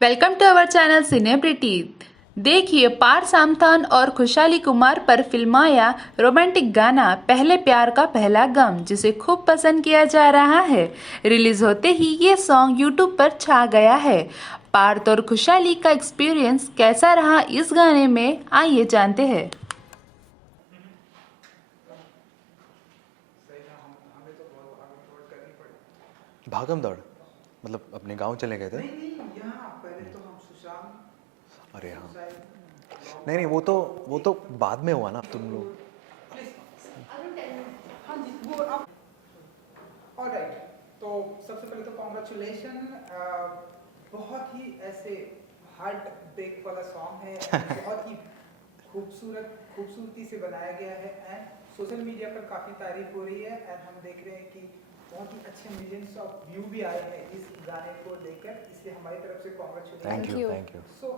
Welcome to our channel Cinebrities. देखिए पार सामथान और खुशहाली कुमार पर फिल्माया रोमांटिक गाना पहले प्यार का पहला गम, जिसे खूब पसंद किया जा रहा है। रिलीज होते ही ये सॉन्ग यूट्यूब पर छा गया है। पार्थ और खुशहाली का एक्सपीरियंस कैसा रहा इस गाने में, आइए जानते हैं। भागम दौड़ मतलब अपने गांव चले गए थे। नहीं नहीं, यहाँ पहले तो हम सुशांत अरे हाँ, सुसाइड नहीं नहीं, वो तो बाद में हुआ ना तुम लोग। हाँ जी वो आप ऑलराइट। तो सबसे पहले तो कॉन्ग्रेचुलेशन, बहुत ही ऐसे हार्ट ब्रेक वाला सॉन्ग है बहुत ही खूबसूरती से बनाया गया है एंड सोशल मीडिया पर काफ़ी तारीफ हो रही है एंड हम देख रहे हैं कि बहुत ही अच्छे मिलियंस ऑफ व्यू भी आए हैं इस गाने को लेकर, इसलिए हमारी तरफ से कॉन्ग्रेचुलेशन। Thank you. सो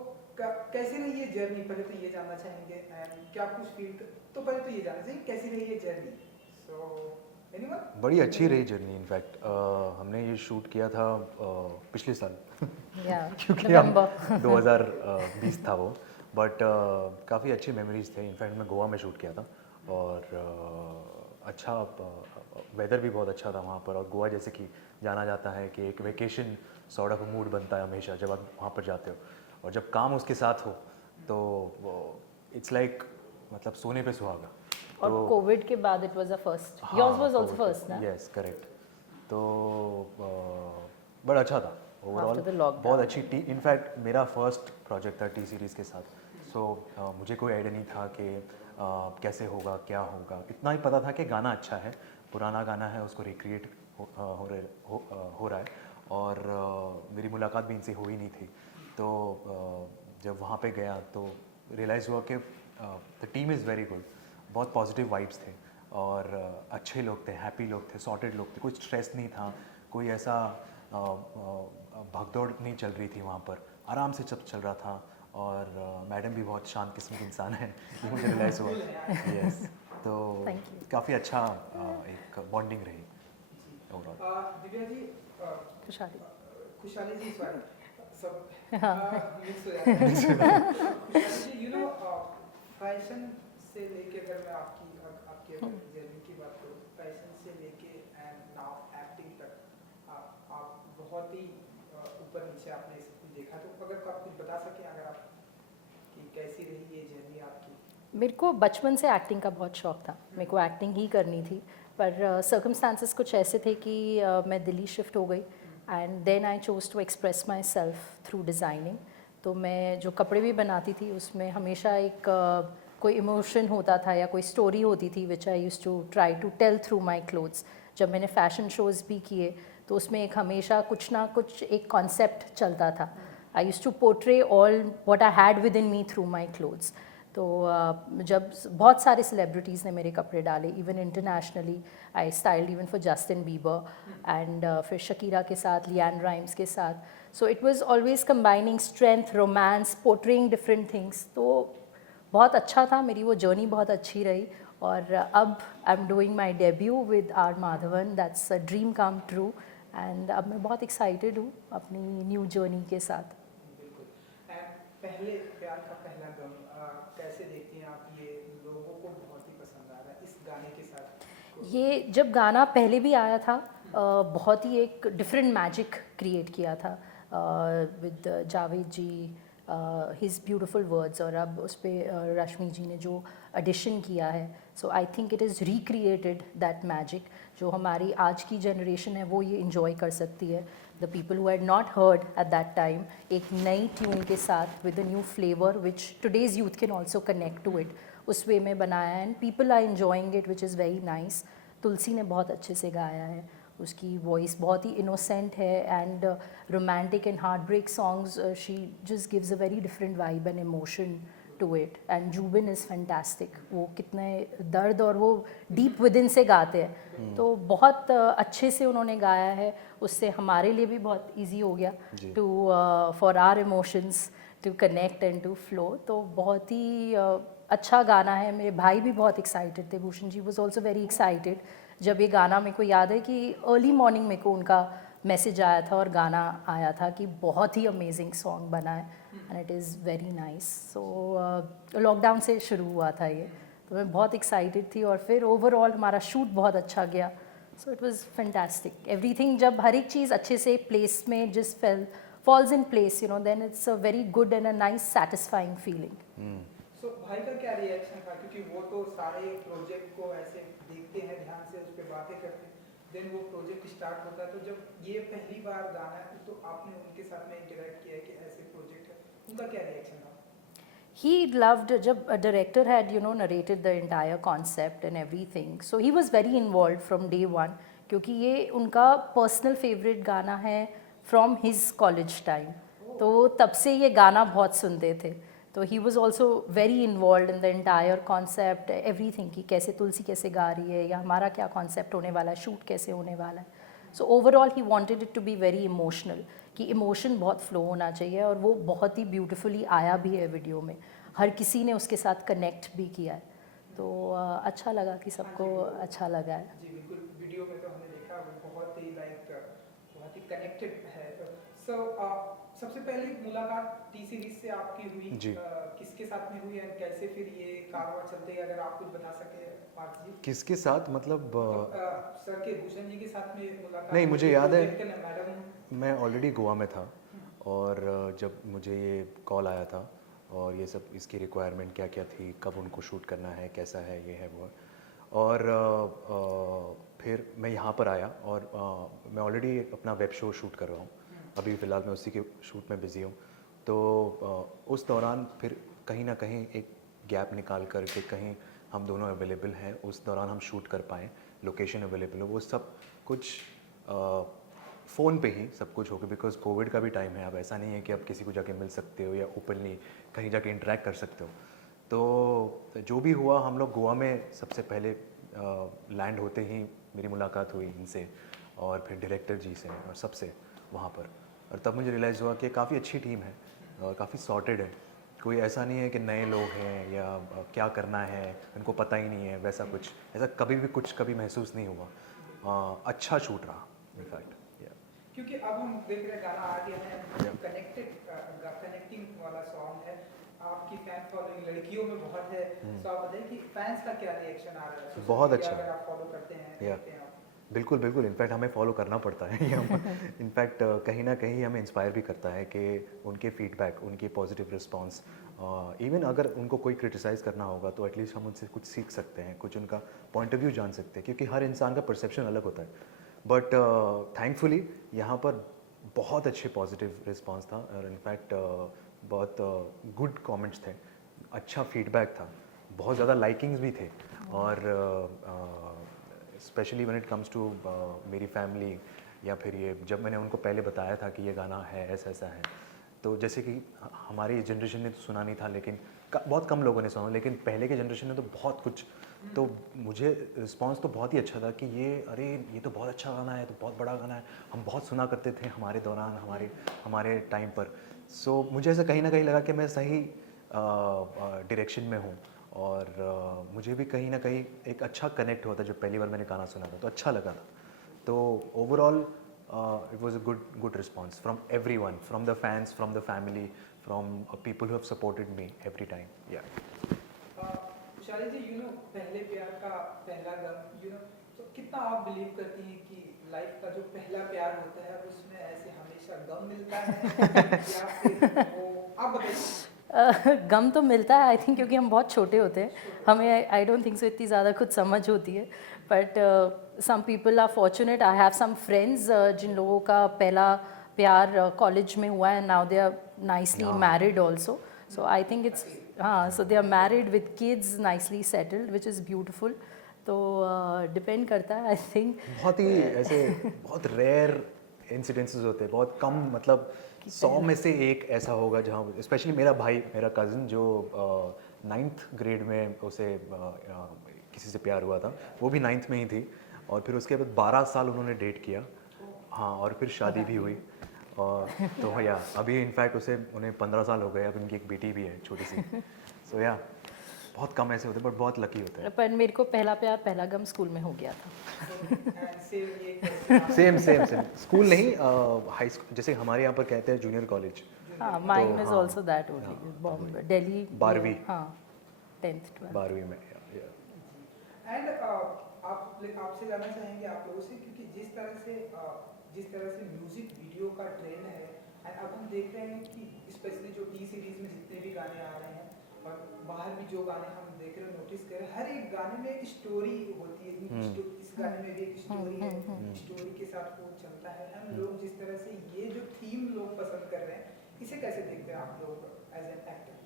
कैसी रही ये जर्नी, पहले तो ये जानना चाहेंगे एंड क्या कुछ फील, तो पहले तो ये जानना चाहिए कैसी रही ये जर्नी। So anyone? बड़ी अच्छी रही जर्नी। इनफैक्ट हमने ये शूट किया था पिछले साल क्योंकि हम 2020 था वो, बट काफ़ी अच्छी मेमोरीज थे। इनफैक्ट मैं गोवा में शूट किया था और अच्छा वेदर भी बहुत अच्छा था वहाँ पर। और गोवा जैसे कि जाना जाता है कि एक वेकेशन सॉर्ट ऑफ मूड बनता है हमेशा जब आप वहाँ पर जाते हो, और जब काम उसके साथ हो तो इट्स लाइक मतलब सोने पे सुहागा। और कोविड के बाद it was a first, yours was also first ना? Yes correct. तो बड़ा अच्छा था ओवरऑल, After the lockdown. बहुत अच्छी टी। इनफैक्ट मेरा फर्स्ट प्रोजेक्ट था टी सीरीज़ के साथ। सो मुझे कोई आइडिया नहीं था कि कैसे होगा क्या होगा। इतना ही पता था कि गाना अच्छा है, पुराना गाना है, उसको रिक्रिएट हो रहा है। और मेरी मुलाकात भी इनसे हो ही नहीं थी। तो जब वहाँ पे गया तो रियलाइज़ हुआ कि the team is very good, बहुत पॉजिटिव वाइब्स थे और अच्छे लोग थे, हैप्पी लोग थे, सॉर्टेड लोग थे, कुछ स्ट्रेस नहीं था, कोई ऐसा भागदौड़ नहीं चल रही थी वहाँ पर, आराम से सब चल रहा था। और मैडम भी बहुत शांत किस्म की इंसान है, ये मुझे रियलाइज़ हुआ। यस, तो काफ़ी अच्छा एक बॉन्डिंग रही ओवरऑल। दिव्या जी, खुशहाली खुशहाली जी, सॉरी सब मिक्स हो जाता है। खुशहाली जी, यू नो फैशन से लेके, अगर मैं आपकी जर्नी की बात करूँ, फैशन से लेके एंड नाउ एक्टिंग तक, आप बहुत ही ऊपर नीचे आपने सब कुछ देखा। तो अगर आप कुछ बता सकें, अगर आप कि कैसी रही ये जर्नी आपकी? मेरे को बचपन से एक्टिंग का बहुत शौक था, मेरे को एक्टिंग ही करनी थी, पर सर्कमस्टांसेस कुछ ऐसे थे कि मैं दिल्ली शिफ्ट हो गई and then I chose to express myself through designing. तो मैं जो कपड़े भी बनाती थी उसमें हमेशा एक कोई इमोशन होता था या कोई स्टोरी होती थी which I use to try to tell through my clothes. जब मैंने फ़ैशन शोज़ भी किए तो उसमें एक हमेशा कुछ ना कुछ एक कॉन्सेप्ट चलता था। I use to portray all what I had within me through my clothes. तो जब बहुत सारे सेलिब्रिटीज़ ने मेरे कपड़े डाले, even internationally I styled even for Justin Bieber and फिर शकीरा के साथ, लियान राइम्स के साथ। So it was always combining strength, romance, portraying different things. तो बहुत अच्छा था, मेरी वो जर्नी बहुत अच्छी रही। और अब I am doing my debut with R Madhavan, that's a dream come true. And अब मैं बहुत एक्साइटेड हूँ अपनी न्यू जर्नी के साथ। बिल्कुल। पहले प्यार का पहला गम, कैसे देखती हैं आप? ये लोगों को बहुत ही पसंद आ रहा है इस गाने के साथ। ये जब गाना पहले भी आया था बहुत ही एक डिफरेंट मैजिक क्रिएट किया था with Javed ji, his beautiful words, और अब उस पर रश्मि जी ने जो एडिशन किया है। So I think it is recreated that magic, जो हमारी आज की जनरेशन है वो ये इंजॉय कर सकती है। The people who had not heard at that time, एक नई ट्यून के साथ with a new flavour which today's youth can also connect to it, उस वे में बनाया है and people are enjoying it which is very nice. Tulsi ने बहुत अच्छे से गाया है, उसकी वॉइस बहुत ही इनोसेंट है and romantic and heart break songs she just gives a very different vibe and emotion to it. And Zubin is fantastic, वो कितने दर्द और वो डीप विद इन से गाते हैं, तो बहुत अच्छे से उन्होंने गाया है। उससे हमारे लिए भी बहुत ईजी हो गया to for our emotions to connect and to flow. तो बहुत ही अच्छा गाना है। मेरे भाई भी बहुत एक्साइटेड थे, Bhushan ji was also very excited. जब ये गाना, मेरे को याद है कि अर्ली मॉर्निंग मेरे को उनका मैसेज आया था और गाना आया था कि बहुत ही अमेजिंग सॉन्ग बना है and it is very nice. So lockdown से शुरू हुआ था ये, तो मैं बहुत एक्साइटेड थी और फिर ओवरऑल हमारा शूट बहुत अच्छा गया। सो इट वाज फैंटास्टिक। एवरीथिंग, जब हर एक चीज़ अच्छे से प्लेस में जिस falls in place, you know, then it's a very good and a nice satisfying feeling. सो भाई का क्या रिएक्शन था, क्योंकि वो तो सारे प्रोजेक्ट को ऐसे देखते हैं, ध्यान से उस पर बातें करते हैं, देन वो प्रोजेक्ट स्टार्ट होता है, तो जब ये पहली बार गाना है तो आपने उनके साथ में इंटरेक्ट किया है कि ऐसे प्रोजेक्ट है, उनका क्या रिएक्शन था? He loved, जब director had, you know, narrated the entire concept and everything, so he was very involved from day one, क्योंकि ये उनका personal favorite गाना है from his college time, तो तब से ये गाना बहुत सुनते थे। तो he was also very involved in the entire concept, everything, कि कैसे तुलसी कैसे गा रही है या हमारा क्या concept होने वाला है, शूट कैसे होने वाला है। So overall he wanted it to be very emotional, कि इमोशन बहुत फ्लो होना चाहिए, और वो बहुत ही ब्यूटीफुली आया भी है वीडियो में, हर किसी ने उसके साथ कनेक्ट भी किया है, तो अच्छा लगा कि सबको अच्छा लगा है। जी बिल्कुल, वीडियो में तो हमने देखा वो बहुत ही बहुत ही कनेक्टेड है। सो सबसे पहली मुलाकात टी सीरीज से आपकी हुई, जी। किसके साथ में हुई और कैसे फिर ये कारवां चलते हैं, अगर आप कुछ बता सके पार्थ जी? किसके साथ मतलब सर के भूषण जी के साथ में मुलाकात नहीं, हुई, मुझे याद है प्रोजेक्ट के मैडम। मैं ऑलरेडी गोवा में था, और जब मुझे ये कॉल आया था और ये सब इसकी रिक्वायरमेंट क्या क्या थी, कब उनको शूट करना है, कैसा है, ये है वो है, और फिर मैं यहाँ पर आया, और मैं ऑलरेडी अपना वेब शो शूट कर रहा हूँ, अभी फ़िलहाल मैं उसी के शूट में बिज़ी हूँ। तो उस दौरान फिर कहीं ना कहीं एक गैप निकाल कर के कहीं हम दोनों अवेलेबल हैं, उस दौरान हम शूट कर पाएँ, लोकेशन अवेलेबल हो, वो सब कुछ फ़ोन पे ही सब कुछ हो गया, बिकॉज कोविड का भी टाइम है। अब ऐसा नहीं है कि आप किसी को जाके मिल सकते हो या ओपनली कहीं जाके इंटरेक्ट कर सकते हो। तो जो भी हुआ, हम लोग गोवा में सबसे पहले लैंड होते ही मेरी मुलाकात हुई इनसे, और फिर डायरेक्टर जी से और सबसे वहाँ पर, और तब मुझे रियलाइज़ हुआ कि काफ़ी अच्छी टीम है और काफ़ी सॉर्टेड है। कोई ऐसा नहीं है कि नए लोग हैं या क्या करना है उनको पता ही नहीं है, वैसा कुछ ऐसा कभी महसूस नहीं हुआ। अच्छा शूट रहा इनफैक्ट। क्योंकि अब हम देख रहे हैं गाना आ गया है, कनेक्टिंग वाला सॉन्ग है, आपकी फैन फॉलोइंग लड़कियों में बहुत है, तो आप बताइए कि फैंस का क्या रिएक्शन आ रहा है? बहुत अच्छा, अगर आप फॉलो करते हैं, देखते हैं आप। बिल्कुल बिल्कुल, इनफैक्ट हमें फॉलो करना पड़ता है ये इनफैक्ट कहीं ना कहीं हमें इंस्पायर भी करता है कि उनके फीडबैक, उनके पॉजिटिव रिस्पांस, इवन अगर उनको कोई क्रिटिसाइज़ करना होगा तो एटलीस्ट हम उनसे कुछ सीख सकते हैं, कुछ उनका पॉइंट ऑफ व्यू जान सकते हैं, क्योंकि हर इंसान का परसेप्शन अलग होता है। बट थैंकफुली यहाँ पर बहुत अच्छे पॉजिटिव रिस्पांस था, और इनफैक्ट बहुत गुड कमेंट्स थे, अच्छा फीडबैक था, बहुत ज़्यादा लाइकिंग्स भी थे, और specially when it comes to मेरी फैमिली, या फिर ये जब मैंने उनको पहले बताया था कि ये गाना है, ऐसा ऐसा है, तो जैसे कि हमारी जनरेशन ने तो सुना नहीं था, लेकिन बहुत कम लोगों ने सुना, लेकिन पहले के जनरेशन ने तो बहुत कुछ, तो मुझे रिस्पांस तो बहुत ही अच्छा था कि ये तो बहुत अच्छा गाना है, तो बहुत बड़ा गाना है, हम बहुत सुना करते थे हमारे दौरान, हमारे टाइम पर। सो मुझे ऐसा कहीं ना कहीं लगा कि मैं सही डायरेक्शन में हूँ, और मुझे भी कहीं ना कहीं एक अच्छा कनेक्ट हुआ था जब पहली बार मैंने गाना सुना था, तो अच्छा लगा था। तो overall it was a good response from everyone, from the fans, from the family, from people who have supported me every time. Yeah. उषाली जी, पहले प्यार का पहला गम, तो कितना आप बिलीव करती हैं कि लाइफ का जो पहला प्यार होता है उसमें ऐसे हमेशा गम मिलता है या फिर वो, आप बताइए। गम तो मिलता है आई थिंक, क्योंकि हम बहुत छोटे होते हैं, हमें आई डोंट थिंक सो इतनी ज़्यादा कुछ समझ होती है, but some people are fortunate. I have some friends जिन लोगों का पहला प्यार कॉलेज में हुआ है, now they are nicely married also, so I think it's, हाँ, so they are married with kids, nicely settled, which is beautiful. तो डिपेंड करता है आई थिंक। बहुत ही ऐसे बहुत रेयर इंसिडेंसेस होते हैं, बहुत कम, मतलब 100 में से एक ऐसा होगा जहाँ, स्पेशली मेरा भाई, मेरा कज़न जो 9th ग्रेड में उसे किसी से प्यार हुआ था, वो भी 9th में ही थी, और फिर उसके बाद 12 साल उन्होंने डेट किया, हाँ, और फिर शादी भी हुई, और तो या अभी इनफैक्ट उन्हें 15 साल हो गए, अब उनकी एक बेटी भी है छोटी सी, सो या। बहुत कम ऐसे होते हैं बट बहुत लकी होते हैं। पर मेरे को पहला प्यार पहला गम स्कूल में हो गया था। एंड सेम ये question same same same school नहीं, हाई स्कूल, जैसे हमारे यहाँ पर कहते हैं जूनियर कॉलेज। हाँ, माइन इज हाँ, also that only, Bombay, Delhi. 12वीं। हाँ, 10th 12th। 12वीं में एंड आपसे जानना चाहेंगे आप लोगों से, क्योंकि जिस तरह से म्यूजिक वीडियो का ट्रेंड है, एंड अब हम देख रहे हैं कि स्पेशली जो टी सीरीज में जितने भी गाने आ रहे हैं और बाहर भी जो गाने हम देख रहे हैं, नोटिस कर रहे हैं, हर एक गाने में एक स्टोरी होती है। इस गाने में भी एक स्टोरी है, स्टोरी के साथ वो चलता है। हम लोग जिस तरह से ये जो थीम लोग पसंद कर रहे हैं, इसे कैसे देखते हैं आप लोग as an actor?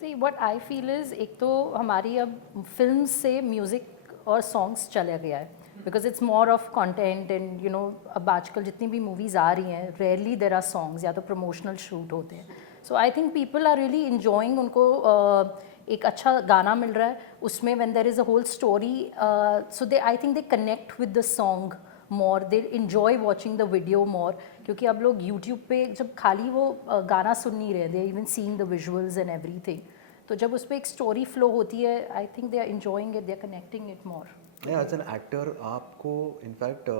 See what I feel is, एक तो हमारी अब फिल्म से म्यूज़िक और सॉन्ग्स चला गया है, because it's more of content and you know, अब आजकल जितनी भी मूवीज़ आ रही हैं, रेयरली देर आर सॉन्ग्स, या तो प्रमोशनल शूट होते हैं। So I think people are really enjoying, उनको एक अच्छा गाना मिल रहा है उसमें, when there is a whole story, so they, I think they connect with the song more, they enjoy watching the video more, क्योंकि अब लोग यूट्यूब पे जब खाली वो गाना सुन नहीं रहे, they even seeing the visuals and everything, तो जब उस पर एक स्टोरी फ्लो होती है, I think they are enjoying it, they are connecting it more. As an actor आपको इनफैक्ट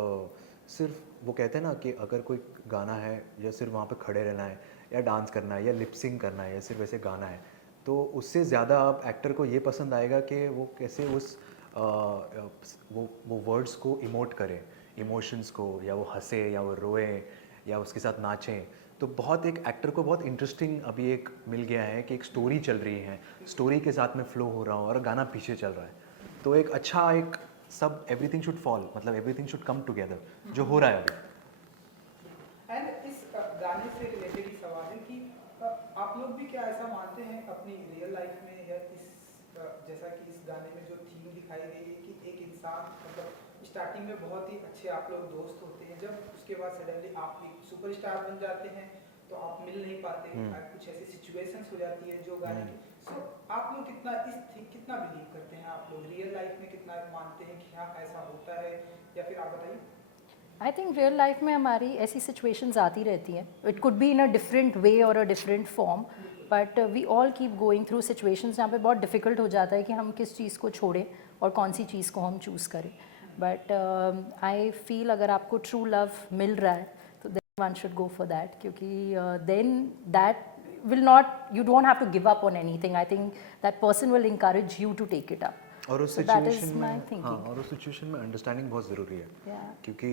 सिर्फ वो कहते हैं ना कि अगर कोई गाना है या सिर्फ वहाँ पे खड़े रहना है या डांस करना है या लिपसिंग करना है या सिर्फ ऐसे गाना है, तो उससे ज़्यादा आप एक्टर को ये पसंद आएगा कि वो कैसे उस वो वर्ड्स को इमोट करे, इमोशंस को, या वो हंसे या वो रोए या उसके साथ नाचें। तो बहुत एक एक्टर को बहुत इंटरेस्टिंग अभी एक मिल गया है कि एक स्टोरी चल रही है, स्टोरी के साथ में फ्लो हो रहा हो और गाना पीछे चल रहा है, तो एक अच्छा एक सब एवरीथिंग शुड फॉल, मतलब एवरीथिंग शुड कम टुगेदर, जो हो रहा है अभी। एंड इस गाने से रिलेटेड ही सवाल है कि आप लोग भी क्या ऐसा मानते हैं अपनी रियल लाइफ में, या जैसा कि इस गाने में जो थीम दिखाई गई है कि एक इंसान मतलब स्टार्टिंग में बहुत ही अच्छे आप लोग दोस्त होते हैं, जब उसके बाद सडनली आप एक सुपरस्टार बन जाते हैं तो आप मिल नहीं पाते, कुछ ऐसी सिचुएशंस हो जाती है जो गाने की। सो आप लोग कितना बिलीव करते हैं, आप लोग रियल लाइफ में कितना मानते हैं कि हाँ ऐसा होता है, या फिर आप बताइए? आई थिंक रियल लाइफ में हमारी ऐसी सिचुएशंस आती रहती हैं, it could be in a different way और a different form, but we all keep going through situations जहाँ पे बहुत डिफ़िकल्ट हो जाता है कि हम किस चीज़ को छोड़ें और कौन सी चीज़ को हम चूज़ करें। बट आई फील अगर आपको ट्रू लव मिल रहा है तो then one should go for that, क्योंकि then that will not, you don't have to give up on anything. I think that person will encourage you to take it up. और उस So that is situation my में, thinking. हाँ, और उस situation में understanding बहुत ज़रूरी है। Yeah. क्योंकि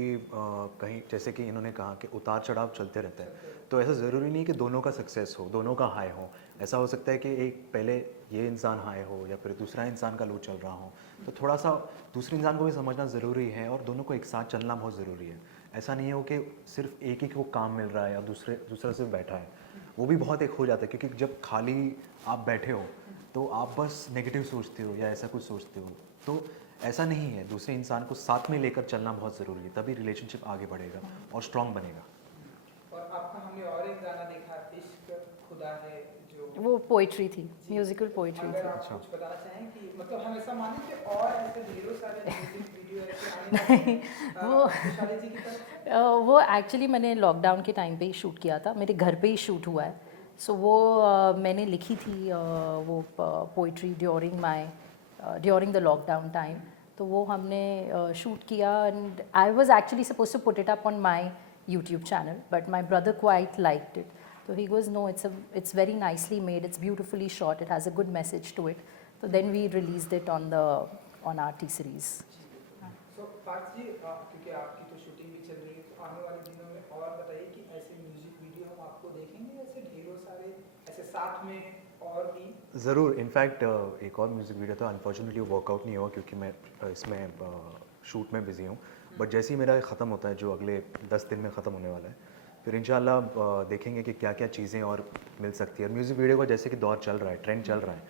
कहीं जैसे कि इन्होंने कहा कि उतार चढ़ाव चलते रहते हैं, तो ऐसा ज़रूरी नहीं कि दोनों का सक्सेस हो, दोनों का हाई हो। ऐसा हो सकता है कि एक पहले ये इंसान हाई हो या फिर दूसरा इंसान का लो चल रहा हो, तो थोड़ा सा दूसरे इंसान को भी समझना ज़रूरी है और दोनों को एक साथ चलना बहुत ज़रूरी है। ऐसा नहीं हो कि सिर्फ एक ही को काम मिल रहा है या दूसरा सिर्फ बैठा है, वो भी बहुत एक हो जाता है। क्योंकि जब खाली आप बैठे हो तो आप बस नेगेटिव सोचते हो या ऐसा कुछ सोचते हो, तो ऐसा नहीं है। दूसरे इंसान को साथ में लेकर चलना बहुत ज़रूरी है, तभी रिलेशनशिप आगे बढ़ेगा और स्ट्रॉन्ग बनेगा। और आपका हमने और एक गाना देखा, इश्क खुदा है, जो वो पोइट्री थी, म्यूजिकल पोइट्री अगर थी। आप कुछ बताना चाहें कि मतलब हम ऐसा माने कि और ऐसे ढेरों सारे म्यूजिक वीडियो ऐसे आने जाते हैं, वो खुशहाली जी की तरफ से? वो एक्चुअली मैंने लॉकडाउन के टाइम पे ही शूट किया था, मेरे घर पे ही शूट हुआ है। सो वो मैंने लिखी थी वो poetry during the lockdown time, तो वो हमने शूट किया and I was actually suppose to put it up on my YouTube channel, but my brother quite liked it, तो he goes no it's very nicely made, it's beautifully shot, it has a good message to it, तो then we released it on our T Series. So Parth ji, क्योंकि आपकी तो shooting भी चल रही है, तो आने वाले दिनों में और बताइए कि ऐसे म्यूजिक वीडियो हम आपको देखेंगे, ऐसे ढेरों सारे ऐसे साथ में और भी? ज़रूर। इनफैक्ट एक और म्यूज़िक वीडियो था, अनफॉर्चुनेटली वर्कआउट नहीं हुआ क्योंकि मैं इसमें शूट में बिज़ी हूँ। बट जैसे ही मेरा ख़त्म होता है, जो अगले 10 दिन में ख़त्म होने वाला है, फिर इंशाल्लाह देखेंगे कि क्या क्या चीज़ें और मिल सकती है। म्यूज़िक वीडियो का जैसे कि दौर चल रहा है, ट्रेंड चल रहा है,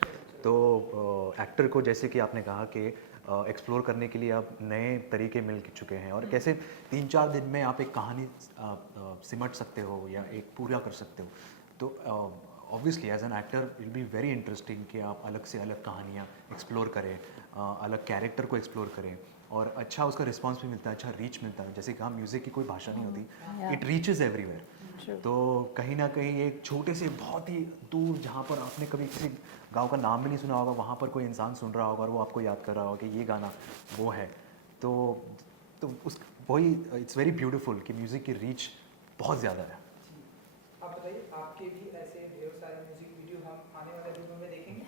तो एक्टर को जैसे कि आपने कहा कि एक्सप्लोर करने के लिए आप नए तरीके मिल चुके हैं, और कैसे 3-4 दिन में आप एक कहानी सिमट सकते हो या एक पूरा कर सकते हो। तो obviously as an actor will be very interesting कि आप अलग से अलग कहानियाँ एक्सप्लोर करें, अलग कैरेक्टर को एक्सप्लोर करें, और अच्छा उसका रिस्पांस भी मिलता है, अच्छा रीच मिलता है। जैसे कहा, म्यूज़िक की कोई भाषा नहीं होती, इट रीचेस एवरीवेयर। तो कहीं ना कहीं एक छोटे से बहुत ही दूर जहाँ पर आपने कभी किसी गांव का नाम भी नहीं सुना होगा, वहाँ पर कोई इंसान सुन रहा होगा और वो आपको याद कर रहा होगा कि ये गाना वो है। तो उस वही इट्स वेरी ब्यूटीफुल कि म्यूज़िक की रीच बहुत ज़्यादा है। आप बताइए, आपके भी ऐसे ढेर सारे म्यूजिक वीडियो हम आने वाले दिनों में देखेंगे?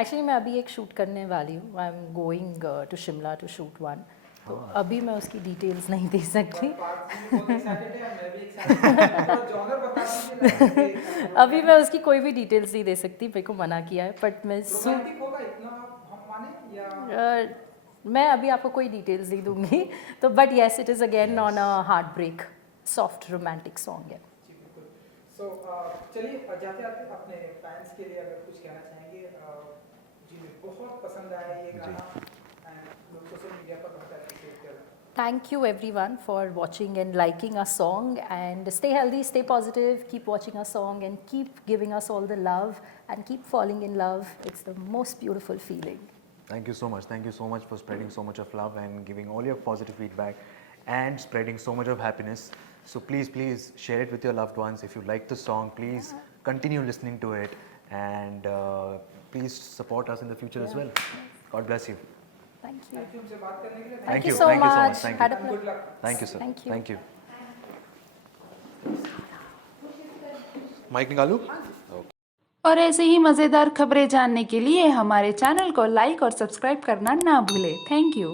एक्चुअली मैं अभी एक शूट करने वाली हूँ, I am going to Shimla to shoot one, तो अभी मैं उसकी डिटेल्स नहीं दे सकती। बहुत एक्साइटेड है, मैं भी एक्साइटेड हूं। थोड़ा जॉनर बता दीजिए। अभी मैं उसकी कोई भी डिटेल्स नहीं दे सकती, मेरे को मना किया है, बट मैं रोमांटिक होगा इतना हम माने या? मैं अभी आपको कोई डिटेल्स नहीं दूंगी, तो but yes it is again on a heart break soft romantic song है। जी बिल्कुल। सो चलिए जाते आते अपने फैंस के लिए अगर कुछ कहना चाहेंगे। जी बहुत पसंद आया ये गाना, एंड लोग सोशल मीडिया पर बहुत एप्रिशिएट कर रहे हैं। Thank you everyone for watching and liking our song, and stay healthy, stay positive, keep watching our song and keep giving us all the love and keep falling in love. It's the most beautiful feeling. Thank you so much. Thank you so much for spreading so much of love and giving all your positive feedback and spreading so much of happiness. So please share it with your loved ones. If you like the song, please continue listening to it, and please support us in the future as well. God bless you. Thank you. Thank you हमसे बात करने के लिए। Thank you you. so Thank you so much. much. Thank Had you. a good pleasure. लक। Thank you, sir. Thank you. Thank you. Mike निकालूं? और ऐसे ही मज़ेदार खबरें जानने के लिए हमारे चैनल को लाइक और सब्सक्राइब करना ना भूलें। Thank you.